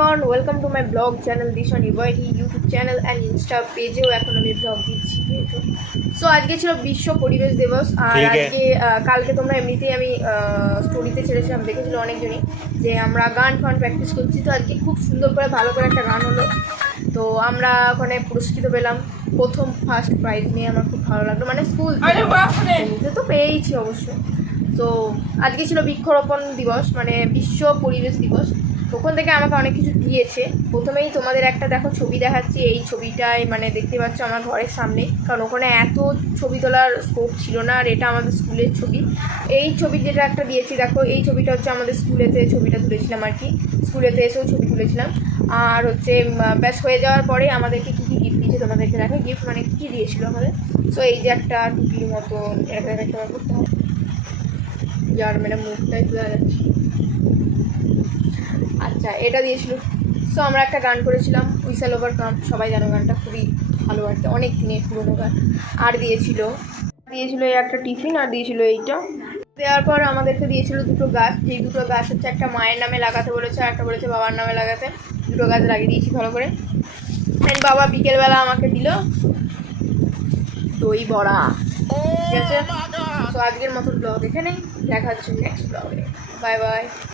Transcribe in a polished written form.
everyone, welcome to my blog channel Dishan Iboydi YouTube channel and Insta পেজেও এখন আমি blog দিচ্ছি যেহেতু so আজকে ছিল বিশ্ব পরিবেশ দিবস আর আজকে কালকে তোমরা এমনিতেই আমি স্টোরিতে ছেড়েছিলাম দেখেছিল অনেকজনই যে আমরা গান প্র্যাকটিস করছি। তো আজকে খুব সুন্দর করে ভালো করে একটা গান হলো, তো আমরা ওখানে পুরস্কৃত পেলাম। ফার্স্ট প্রাইজ নিয়ে আমার খুব ভালো লাগলো, মানে স্কুল থেকে তো পেয়েইছি অবশ্যই। তো আজকে ছিল বৃক্ষরোপণ দিবস, মানে বিশ্ব পরিবেশ দিবস। ওখান থেকে আমাকে অনেক কিছু দিয়েছে। প্রথমেই তোমাদের একটা দেখো ছবি দেখাচ্ছি, এই ছবিটায় মানে দেখতে পাচ্ছ আমার ঘরের সামনে, কারণ ওখানে এত ছবি তোলার স্কোপ ছিল না। আর এটা আমাদের স্কুলের ছবি। এই ছবি যেটা একটা দিয়েছি দেখো, এই ছবিটা হচ্ছে আমাদের স্কুলেতে ছবিটা তুলেছিলাম আর কি, স্কুলেতে এসেও ছবি তুলেছিলাম। আর হচ্ছে ব্যাস হয়ে যাওয়ার পরে আমাদেরকে কী কী গিফট দিয়েছে তোমাদেরকে দেখো। গিফট মানে কী দিয়েছিল আমাদের, সো এই যে একটা টুপির মতো একটা করতে হবে, যার মানে মুখটাই বোঝা যাচ্ছে। আচ্ছা, এটা দিয়েছিল। সো আমরা একটা গান করেছিলাম, উইসেল ওভার কাম, সবাই জানো গানটা, খুবই ভালো একটা অনেক দিনের পুরোনো গান। আর দিয়েছিল এই একটা টিফিন, আর দিয়েছিল এইটা। দেওয়ার পর আমাদেরকে দিয়েছিল দুটো গাছ, যেই দুটো গাছ হচ্ছে একটা মায়ের নামে লাগাতে বলেছে, আর একটা বলেছে বাবার নামে লাগাতে। দুটো গাছ লাগিয়ে দিয়েছি ভালো করে। অ্যান্ড বাবা বিকেলবেলা আমাকে দিল দই বড়া, ঠিক আছে। তো আজকের মতো ব্লগ এখানেই, দেখা হচ্ছে নেক্সট ব্লগে। Bye bye.